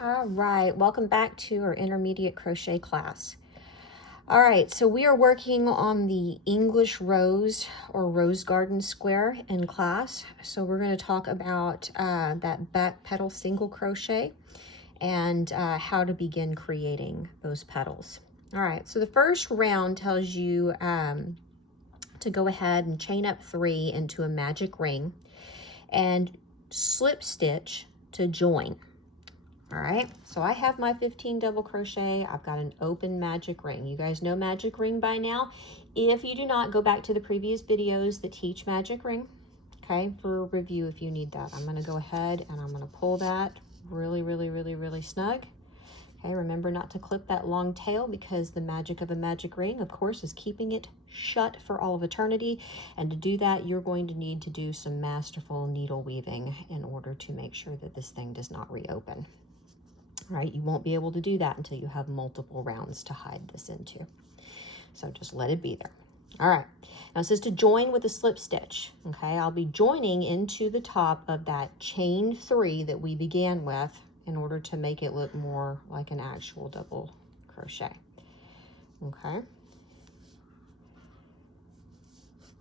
All right, welcome back to our intermediate crochet class. All right, so we are working on the English rose or rose garden square in class. So we're going to talk about that back petal single crochet and how to begin creating those petals. All right, so the first round tells you to go ahead and chain up 3 into a magic ring and slip stitch to join. All right, so I have my 15 double crochet. I've got an open magic ring. You guys know magic ring by now. If you do not, go back to the previous videos that teach magic ring, okay, for review if you need that. I'm gonna go ahead and I'm gonna pull that really snug. Okay, remember not to clip that long tail because the magic of a magic ring, of course, is keeping it shut for all of eternity. And to do that, you're going to need to do some masterful needle weaving in order to make sure that this thing does not reopen. Right, you won't be able to do that until you have multiple rounds to hide this into. So just let it be there. All right, now it says to join with a slip stitch. Okay, I'll be joining into the top of that chain 3 that we began with in order to make it look more like an actual double crochet. Okay.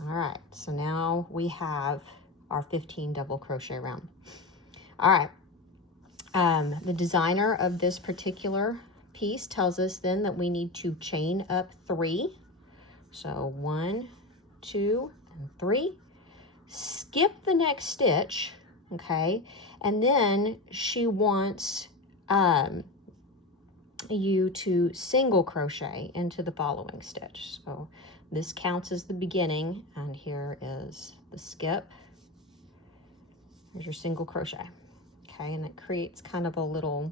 All right, so now we have our 15 double crochet round. All right. The designer of this particular piece tells us then that we need to chain up 3. So 1, 2, and 3. Skip the next stitch, okay? And then she wants you to single crochet into the following stitch. So this counts as the beginning, and here is the skip. Here's your single crochet. Okay, and it creates kind of a little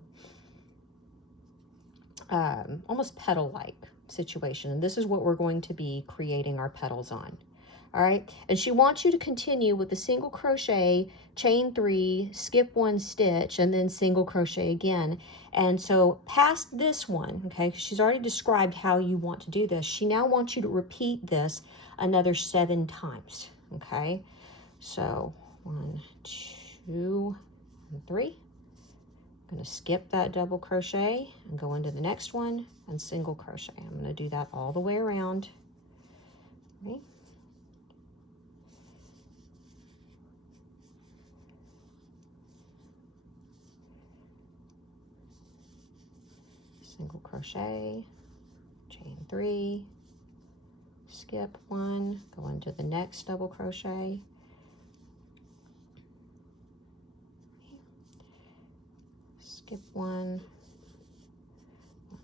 almost petal-like situation. And this is what we're going to be creating our petals on. All right, and she wants you to continue with the single crochet, chain 3, skip 1 stitch, and then single crochet again. And so past this one, okay, because she's already described how you want to do this, she now wants you to repeat this another 7 times, okay? So 1, 2, and 3. I'm going to skip that double crochet and go into the next one and single crochet. I'm going to do that all the way around. Okay. Single crochet, chain 3, skip 1, go into the next double crochet. Skip 1,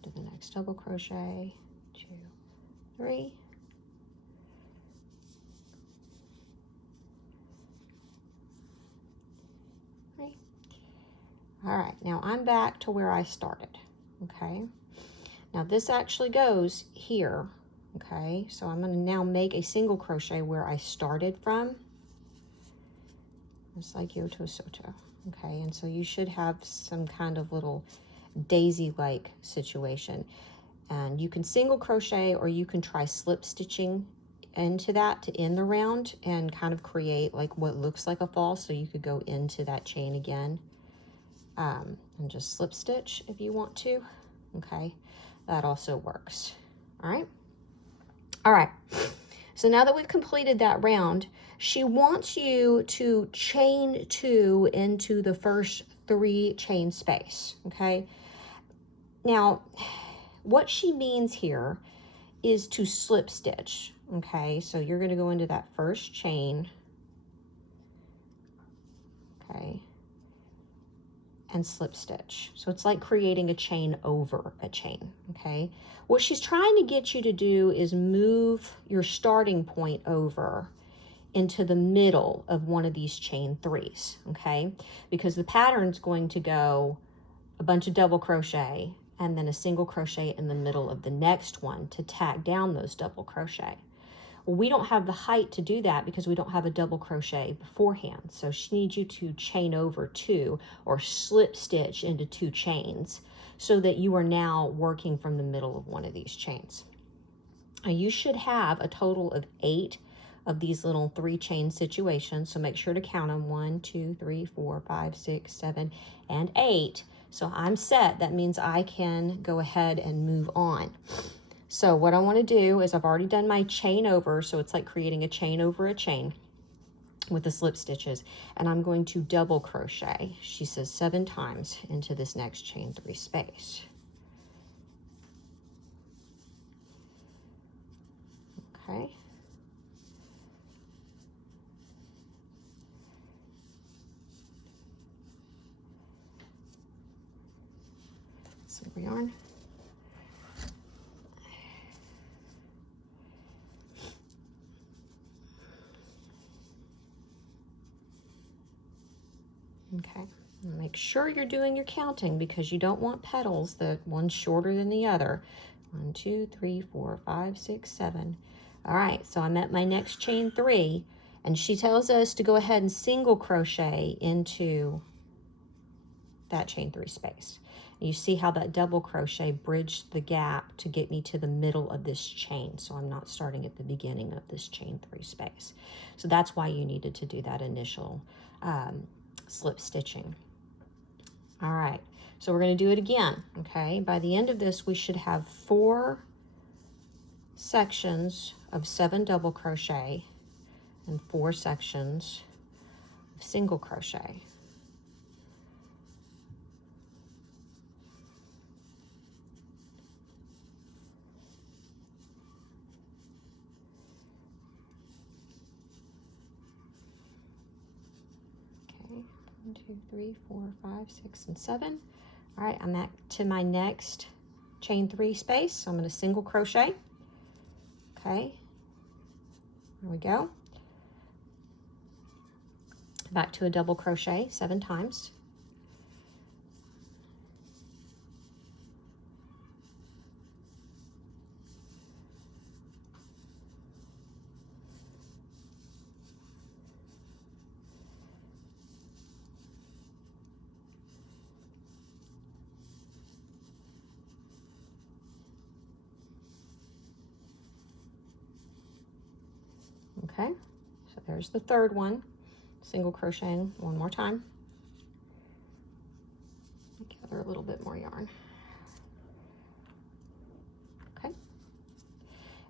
to the next double crochet, 2, 3. Right. All right, now I'm back to where I started, okay? Now this actually goes here, okay? So I'm gonna now make a single crochet where I started from, just like Yoto Soto. Okay, and so you should have some kind of little daisy-like situation. And you can single crochet or you can try slip stitching into that to end the round and kind of create like what looks like a fall. So you could go into that chain again and just slip stitch if you want to. Okay, that also works. All right. All right. So now that we've completed that round, she wants you to chain 2 into the first 3 chain space, okay? Now, what she means here is to slip stitch, okay? So you're gonna go into that first chain, okay, and slip stitch. So it's like creating a chain over a chain, okay? What she's trying to get you to do is move your starting point over into the middle of one of these chain 3s, okay? Because the pattern's going to go a bunch of double crochet and then a single crochet in the middle of the next one to tack down those double crochet. Well, we don't have the height to do that because we don't have a double crochet beforehand. So she needs you to chain over 2 or slip stitch into 2 chains so that you are now working from the middle of one of these chains. Now you should have a total of 8 of these little 3 chain situations. So make sure to count them 1, 2, 3, 4, 5, 6, 7, and 8 So I'm set. That means I can go ahead and move on. So what I want to do is I've already done my chain over, so it's like creating a chain over a chain with the slip stitches, and I'm going to double crochet, she says, 7 times into this next chain 3 space. Okay. Single yarn. Okay, make sure you're doing your counting because you don't want petals that one's shorter than the other. 1, 2, 3, 4, 5, 6, 7. All right, so I'm at my next chain 3, and she tells us to go ahead and single crochet into that chain 3 space. And you see how that double crochet bridged the gap to get me to the middle of this chain, so I'm not starting at the beginning of this chain 3 space. So that's why you needed to do that initial slip stitching. All right, so we're going to do it again. Okay, by the end of this we should have 4 sections of 7 double crochet and 4 sections of single crochet. Okay, 1, 2, 3, 4, 5, 6, and 7. All right, I'm at to my next chain 3 space, so I'm going to single crochet. Okay, there we go. Back to a double crochet 7 times. Okay, so there's the third one. Single crocheting one more time. Gather a little bit more yarn. Okay,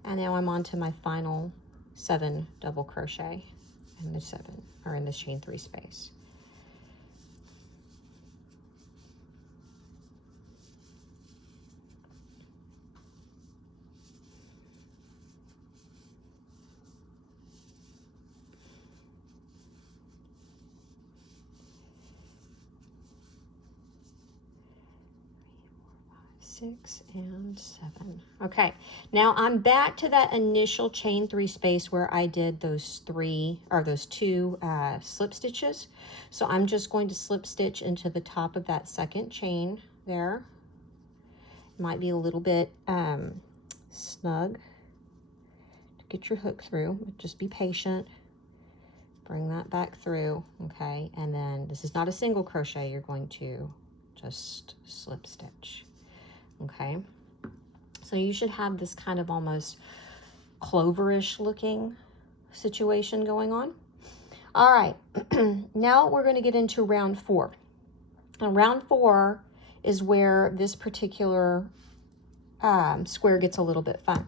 and now I'm on to my final 7 double crochet in the in this chain 3 space. Six and 7. Okay, now I'm back to that initial chain 3 space where I did those 2 slip stitches. So I'm just going to slip stitch into the top of that second chain there. Might be a little bit snug to get your hook through, but just be patient. Bring that back through, okay? And then this is not a single crochet, you're going to just slip stitch. Okay, so you should have this kind of almost cloverish looking situation going on. All right, now we're going to get into round 4. And round 4 is where this particular square gets a little bit fun.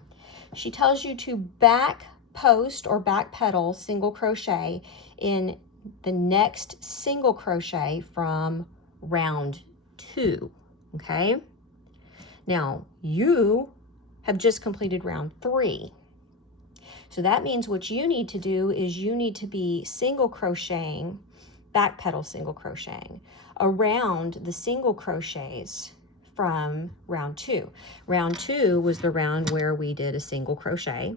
She tells you to back post or back pedal single crochet in the next single crochet from round 2, okay? Now, you have just completed round 3. So that means what you need to do is you need to be single crocheting, back pedal single crocheting, around the single crochets from round 2. Round 2 was the round where we did a single crochet.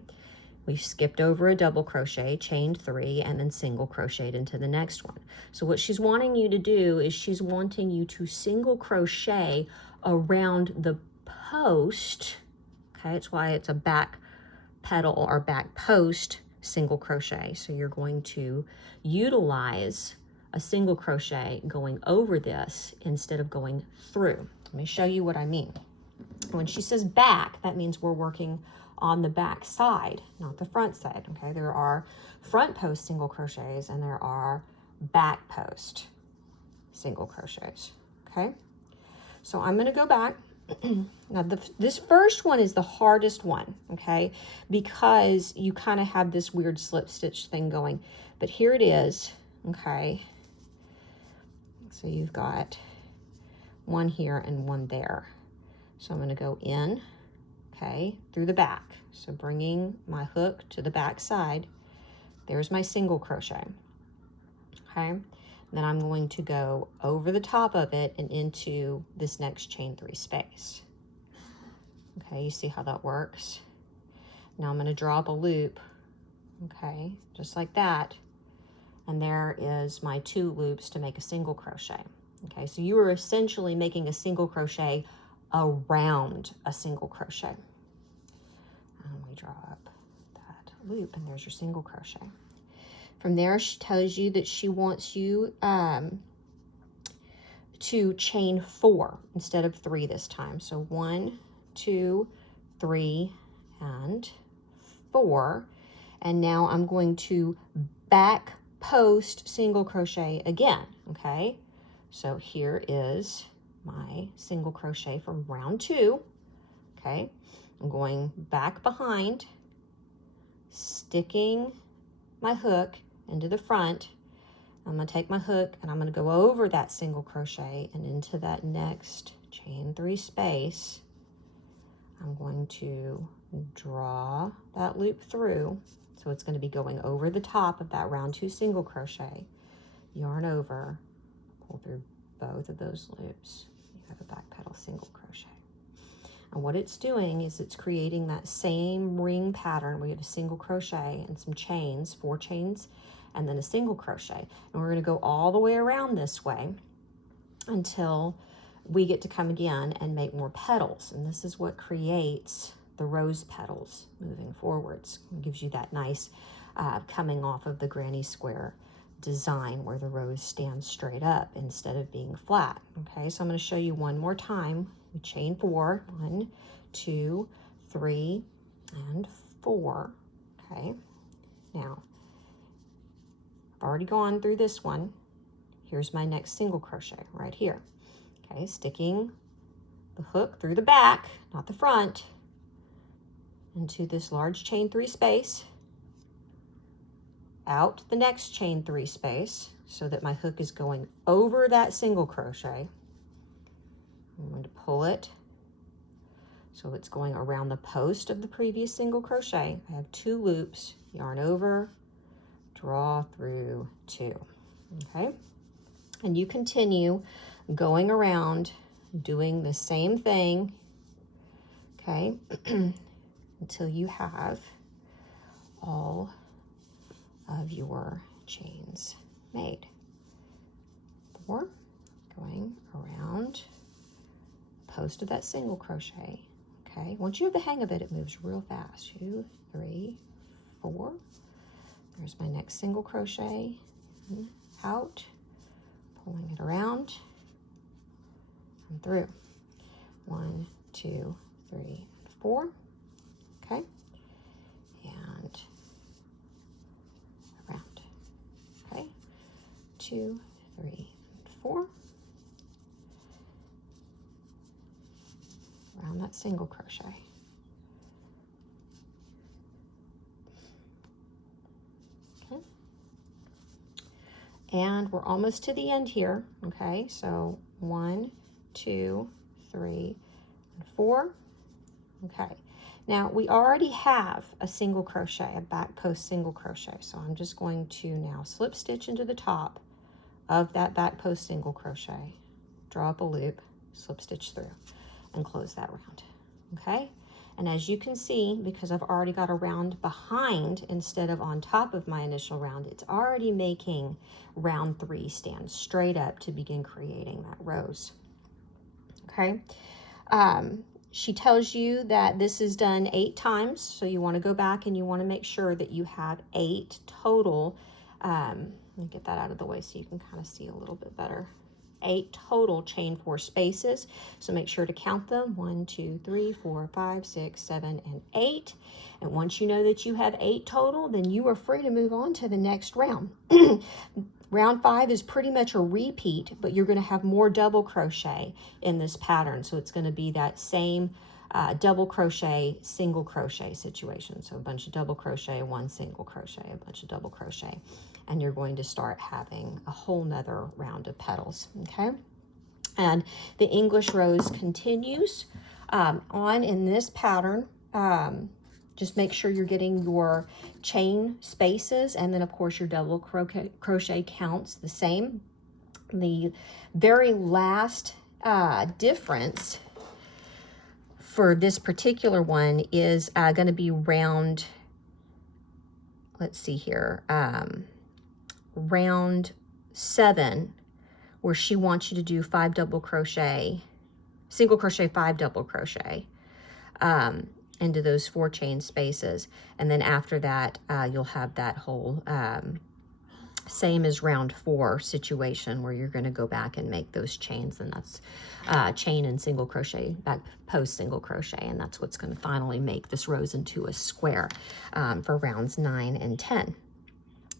We skipped over a double crochet, chained 3, and then single crocheted into the next one. So what she's wanting you to do is she's wanting you to single crochet around the post. Okay, it's why it's a back pedal or back post single crochet. So you're going to utilize a single crochet going over this instead of going through. Let me show you what I mean. When she says back, that means we're working on the back side, not the front side. Okay, there are front post single crochets and there are back post single crochets. Okay, So I'm going to go back. Now this first one is the hardest one, okay, because you kind of have this weird slip stitch thing going, but here it is, okay. So you've got one here and one there. So I'm going to go in, okay, through the back. So bringing my hook to the back side, there's my single crochet, okay. Then I'm going to go over the top of it and into this next chain 3 space. Okay, you see how that works? Now I'm going to draw up a loop, okay, just like that. And there is my 2 loops to make a single crochet. Okay, so you are essentially making a single crochet around a single crochet. And we draw up that loop, and there's your single crochet. From there, she tells you that she wants you to chain 4 instead of 3 this time. So 1, 2, 3, and 4. And now I'm going to back post single crochet again, okay? So here is my single crochet from round 2, okay? I'm going back behind, sticking my hook into the front. I'm going to take my hook and I'm going to go over that single crochet and into that next chain 3 space. I'm going to draw that loop through. So it's going to be going over the top of that round 2 single crochet, yarn over, pull through both of those loops. You have a back pedal single crochet. And what it's doing is it's creating that same ring pattern. We have a single crochet and some chains, 4 chains, and then a single crochet. And we're going to go all the way around this way until we get to come again and make more petals. And this is what creates the rose petals moving forwards. It gives you that nice coming off of the granny square design where the rose stands straight up instead of being flat. Okay, so I'm going to show you one more time. We chain 4, 1, 2, 3, and 4. Okay, now I've already gone through this one. Here's my next single crochet right here. Okay, sticking the hook through the back, not the front, into this large chain 3 space, out the next chain 3 space so that my hook is going over that single crochet. I'm going to pull it so it's going around the post of the previous single crochet. I have 2 loops, yarn over, draw through 2. Okay, and you continue going around doing the same thing, okay, until you have all of your chains made. 4, going around the post of that single crochet. Okay, once you have the hang of it, it moves real fast. 2, 3, 4. There's my next single crochet, out, pulling it around and through. 1, 2, 3, 4. Okay, and around. Okay, 2, 3, 4. Around that single crochet. Okay, and we're almost to the end here. Okay, so 1, 2, 3, and 4. Okay, now we already have a single crochet, a back post single crochet. So I'm just going to now slip stitch into the top of that back post single crochet, draw up a loop, slip stitch through, and close that round. Okay, and as you can see, because I've already got a round behind instead of on top of my initial round, it's already making round 3 stand straight up to begin creating that rose. Okay, she tells you that this is done 8 times, so you want to go back and you want to make sure that you have 8 total. Let me get that out of the way so you can kind of see a little bit better. 8 total chain 4 spaces, so make sure to count them. 1, 2, 3, 4, 5, 6, 7, and 8. And once you know that you have 8 total, then you are free to move on to the next round. Round 5 is pretty much a repeat, but you're going to have more double crochet in this pattern. So it's going to be that same double crochet, single crochet situation. So a bunch of double crochet, one single crochet, a bunch of double crochet, and you're going to start having a whole nother round of petals, okay? And the English rose continues on in this pattern. Just make sure you're getting your chain spaces, and then of course your double crochet counts the same. The very last difference for this particular one is going to be round, let's see here, round 7, where she wants you to do 5 double crochet, single crochet, 5 double crochet into those 4 chain spaces. And then after that, you'll have that whole same as round 4 situation where you're going to go back and make those chains, and that's chain and single crochet, back post single crochet, and that's what's going to finally make this rose into a square for rounds 9 and 10.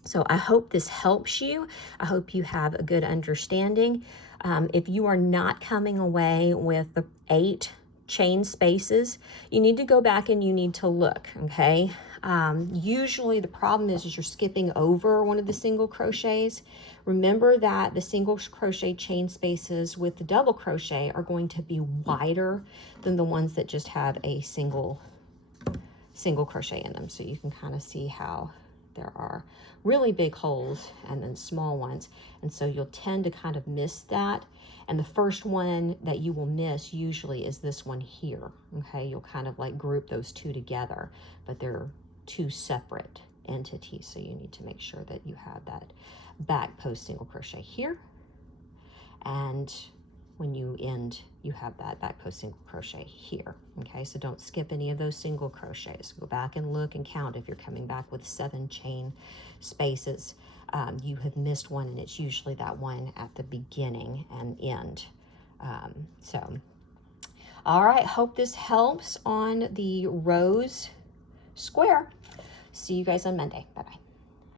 So I hope this helps you. I hope you have a good understanding. If you are not coming away with the 8 chain spaces, you need to go back and you need to look, okay? Usually the problem is you're skipping over one of the single crochets. Remember that the single crochet chain spaces with the double crochet are going to be wider than the ones that just have a single crochet in them. So you can kind of see how there are really big holes and then small ones, and so you'll tend to kind of miss that. And the first one that you will miss usually is this one here, okay? You'll kind of like group those 2 together, but they're 2 separate entities, so you need to make sure that you have that back post single crochet here, and when you end, you have that back post single crochet here, okay? So don't skip any of those single crochets. Go back and look and count. If you're coming back with 7 chain spaces, you have missed one, and it's usually that one at the beginning and end. So, all right, hope this helps on the rose square. See you guys on Monday. Bye-bye.